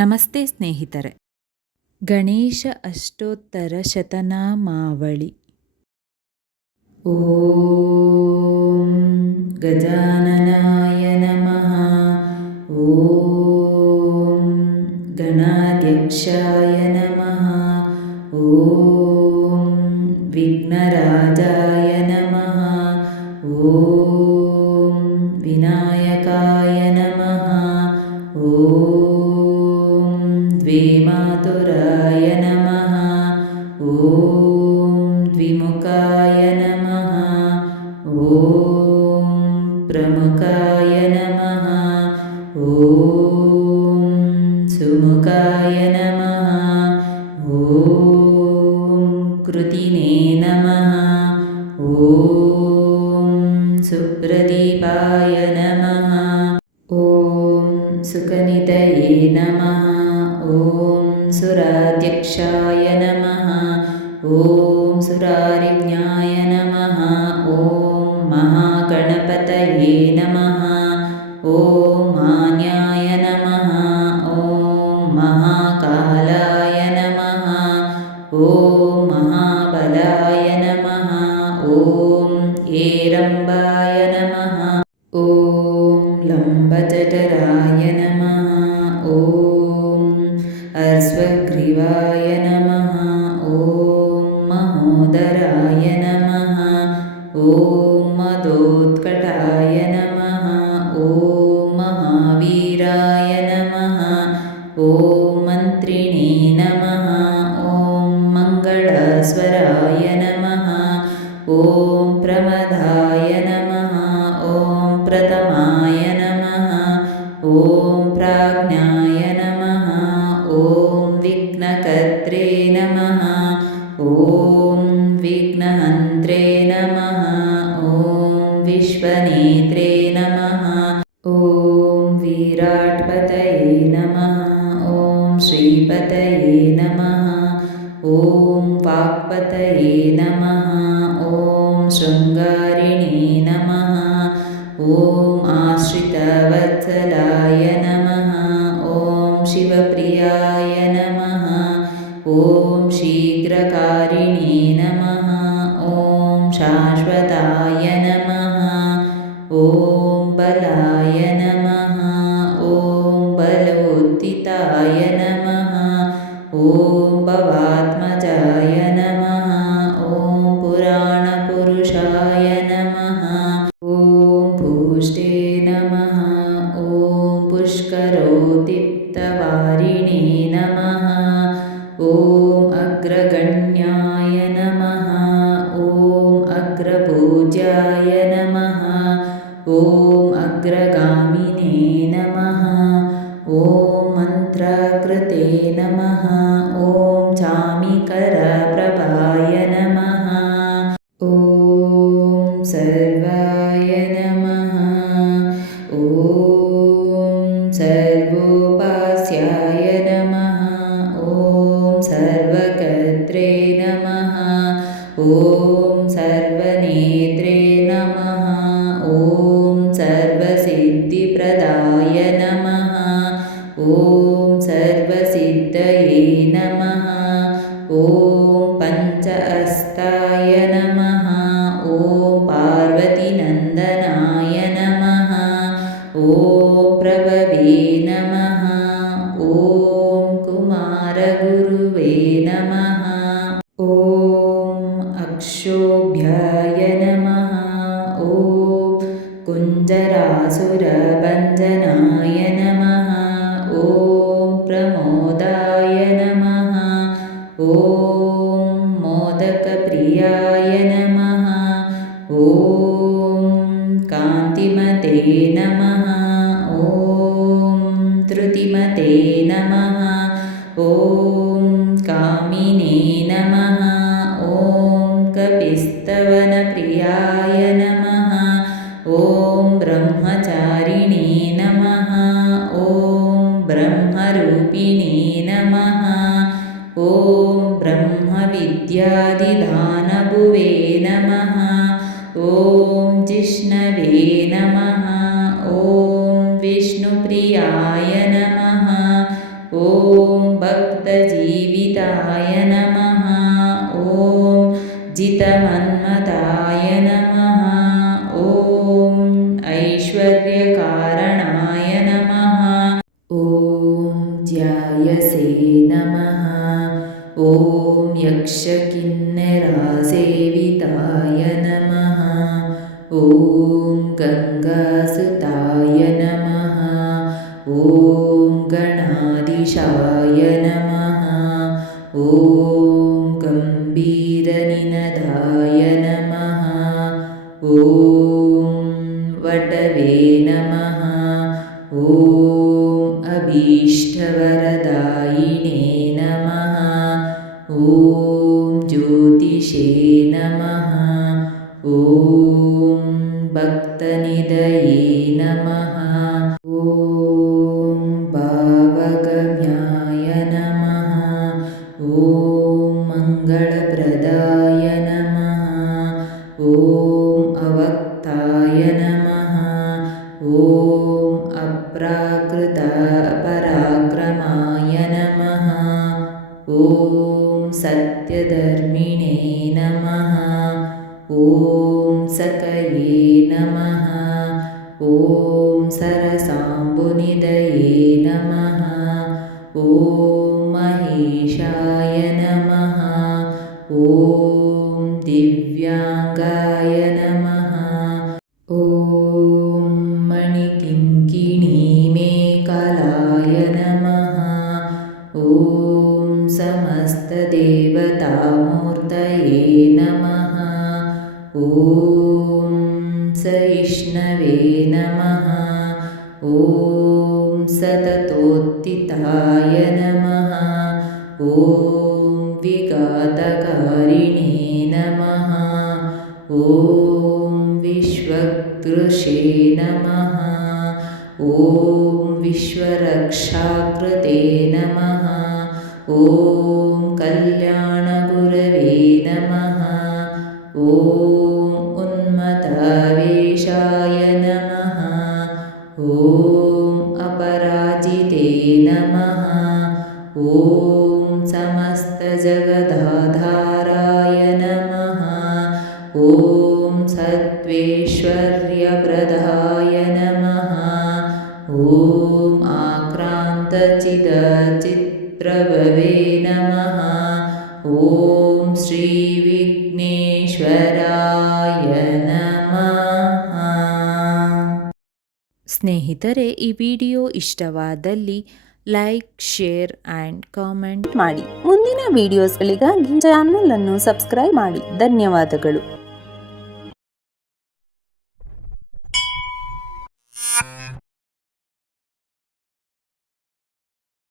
ನಮಸ್ತೆ ಸ್ನೇಹಿತರೆ. ಗಣೇಶ ಅಷ್ಟೋತ್ತರ ಶತನಾಮಾವಳಿ. ಓಂ ಗಜಾನನಾಯ ನಮಃ. ಓಂ ಗಣಾಧ್ಯಕ್ಷಾಯ ನಮಃ. ಓಂ ವಿಘ್ನರಾಜಾಯ ನಮಃ. ಓಂ ವಿನಾಯಕಾಯ ನಮಃ. ಓಂ ದ್ವಿಮಾತುರಾಯ ನಮಃ. ಓಂ ದ್ವಿಮುಖಾಯ ನಮಃ. ಓಂ ಪ್ರಮುಖಾಯ ನಮಃ. ಓಂ ಸುಮುಖಾಯ ನಮಃ. ಓಂ ಕೃತಿನೇ ನಮಃ. ಓಂ ಸುಪ್ರದೀಪಾಯ ನಮಃ. ಓಂ ಸುಖನಿಧಯೇ ನಮಃ. ಓಂ ಸುರಾಧ್ಯಕ್ಷಾಯ ನಮಃ. ಓಂ ಸುರಾರಿಜ್ಞಾಯ ನಮಃ. ಓಂ ಮಹಾಗಣಪತಯೇ ನಮಃ. ಓಂ ಮಾನ್ಯಾಯ ನಮಃ. ಓಂ ಮಹಾಕಾಲಾಯ ನಮಃ. ಓಂ ಮಹಾಬಲಾಯ ನಮಃ. ಓಂ ಏರಂಬಾಯ ನಮಃ. ಓಂ ಲಂಬಜಠರಾಯ ನಮಃ. ಓಂ ಅರ್ಶ್ವಗ್ರೀವಾಯ ನಮಃ. ಓಂ ಮಹೋದರಾಯ ನಮಃ. ಓಂ ಮದೋತ್ಕಟಾಯ ನಮಃ. ಓಂ ಮಹಾವೀರಾಯ ನಮಃ. ಓಂ ಮಂತ್ರಿಣೇ ನಮಃ. ಓಂ ಮಂಗಳಾಸ್ವರಾಯ ನಮಃ. ಓಂ ಪ್ರಮದಾಯ ನಮಃ. ಓಂ ಪ್ರಥಮಾಯ ನಮಃ. ಓಂ ಪ್ರಾಜ್ಞಾಯ ನಮಃ. ಓಂ ವಿಘ್ನಕರ್ತ್ರೇ ನಮಃ. ಓಂ ವಿಘ್ನಹಂತ್ರೇ ನಮಃ. ಓಂ ವಿಶ್ವನೇತ್ರೇ ನಮಃ. ಓಂ ವಿರಾಟ್ಪತಯೇ ನಮಃ. ಓಂ ಶ್ರೀಪತಯೇ ನಮಃ. ಓಂ ವಾಕ್ಪತಯೇ ನಮಃ. ಓಂ ಶೃಂಗಾರಿಣೇ ನಮಃ. ಓಂ ಆಶ್ರಿತವತ್ಸಲಾಯ ನಮಃ. ಓಂ ಶಿವಪ್ರಿಯಾಯ ನಮಃ. ಓಂ ಶೀಘ್ರಕಾರಿಣೇ ನಮಃ. ಓಂ ಶಾಶ್ವತಾಯ ನಮಃ. ಓಂ ಬಲಾಯ ನಮಃ. ಓಂ ಬಲೋದ್ಧಿತಾಯ ನಮಃ. ಓಂ ಭವಾತ್ಮಜಾಯ ನಮಃ. ಓಂ ಪುರಾಣಪುರುಷಾಯ ನಮಃ. ಓಂ ಪುಷ್ಟೇ ನಮಃ. ಓಂ ಪುಷ್ಕರೋದ್ದೀಪ್ತವಾರಿಣೇ ನಮಃ. ಓಂ ಅಗ್ರಗಣ್ಯಾಯ ನಮಃ. ಓಂ ಅಗ್ರಪೂಜ್ಯಾಯ ನಮಃ. ಓಂ ಅಗ್ರಗಾಮಿನೇ ನಮಃ. ಓಂ ಮಂತ್ರಕೃತೆ ನಮಃ. ಓಂ ಚಾಮಿಕರಪ್ರಭಾಯ ನಮಃ. ಓಂ ಸರ್ವಾಯ ನಮಃ. ಓಂ ಸರ್ವೋಪಾಸ್ಯಾಯ ನಮಃ. ಓಂ ಸರ್ವಕರ್ತ್ರೇ ನಮಃ. ಓಂ ಸರ್ವನೇತ್ರೇ ನಮಃ. ಓಂ ಸರ್ವಸಿದ್ಧಿಪ್ರದಾಯ ನಮಃ. ಓಂ ಸರ್ವಸಿದ್ಧಯೇ ನಮಃ. ಓಂ ಪಂಚಹಸ್ತಾಯ ನಮಃ. ಓಂ ಪಾರ್ವತೀನಂದನಾಯ ನಮಃ. ಓಂ ಪ್ರಭವೇ ನಮಃ. ಓಂ ಕುಮಾರಗುರುವೇ ನಮಃ. ಓಂ ಅಕ್ಷೋಭ್ಯಾಯ ನಮಃ. ಓಂ ಕುಂಜರಾಸುರಭಂಜನಾಯ ನಮಃ. ಓಂ ಪ್ರಮೋದಾಯ ನಮಃ. ಓಂ ಮೋದಕಪ್ರಿಯಾಯ ನಮಃ. ಓಂ ಕಾಂತಿಮತೆ ನಮಃ. ಓಂ ಧೃತಿಮತೆ ನಮಃ. ಓಂ ಕಾಮಿನೇ ನಮಃ. ಓಂ ಕಪಿಸ್ತವನಪ್ರಿಯಾಯ ನಮಃ. ಓಂ ಬ್ರಹ್ಮಚಾರಿಣೇ ನಮಃ. ಓಂ ಬ್ರಹ್ಮರೂಪಿಣೇ ನಮಃ. ಓಂ ಬ್ರಹ್ಮವಿದ್ಯಾಧಿದಾನಭುವೇ ನಮಃ. ಓಂ ಜಿಷ್ಣವೇ ನಮಃ. ಓಂ ವಿಷ್ಣುಪ್ರಿಯಾಯ ನಮಃ. ಓಂ यक्षकिन्नरासेविताय नमः। ॐ गङ्गासुताय नमः। ॐ गणाधीशाय नमः। ॐ गम्भीरनिनदाय नमः। ॐ वटवे नमः। ॐ अभीष्टवरदायिने नमः। ॐ ज्योतिषे नमः। ॐ भक्तनिधये नमः। ॐ भावगम्याय नमः। ॐ मङ्गलप्रदाय नमः। ॐ अवक्ताय नमः। ॐ पराक्रमाय नमः। ॐ सत्यधर्मिणे नमः। ॐ सकये नमः। ॐ सरसाम्बुनिधये नमः। ॐ महेशाय नमः। ॐ दिव्याङ्गाय नमः। ॐ मणिकिङ्किणीमेखलाय नमः। ॐ समस्तदेवतामूर्तये नमः। ॐ सहिष्णवे नमः। ॐ सततोत्थिताय नमः। ॐ विघातकारिणे नमः। ॐ विश्वकृशे नमः। ॐ विश्वरक्षाकृते नमः। ॐ कल्याणगुरवे नमः। ॐ उन्मत्तवेषाय नमः। ॐ अपराजिते नमः। ॐ समस्तजगदाधाराय नमः। ॐ सत्त्वैश्वर्यप्रदाय नमः। ॐ आक्रान्तचिदचित्प्रभवे नमः। ॐ ಶ್ರೀವಿಘ್ನೇಶ್ವರಾಯ ನಮಃ. ಸ್ನೇಹಿತರೆ, ಈ ವಿಡಿಯೋ ಇಷ್ಟವಾದಲ್ಲಿ ಲೈಕ್, ಶೇರ್ ಆ್ಯಂಡ್ ಕಾಮೆಂಟ್ ಮಾಡಿ. ಮುಂದಿನ ವಿಡಿಯೋಸ್ಗಳಿಗಾಗಿ ಚಾನಲ್ ಅನ್ನು ಸಬ್ಸ್ಕ್ರೈಬ್ ಮಾಡಿ. ಧನ್ಯವಾದಗಳು.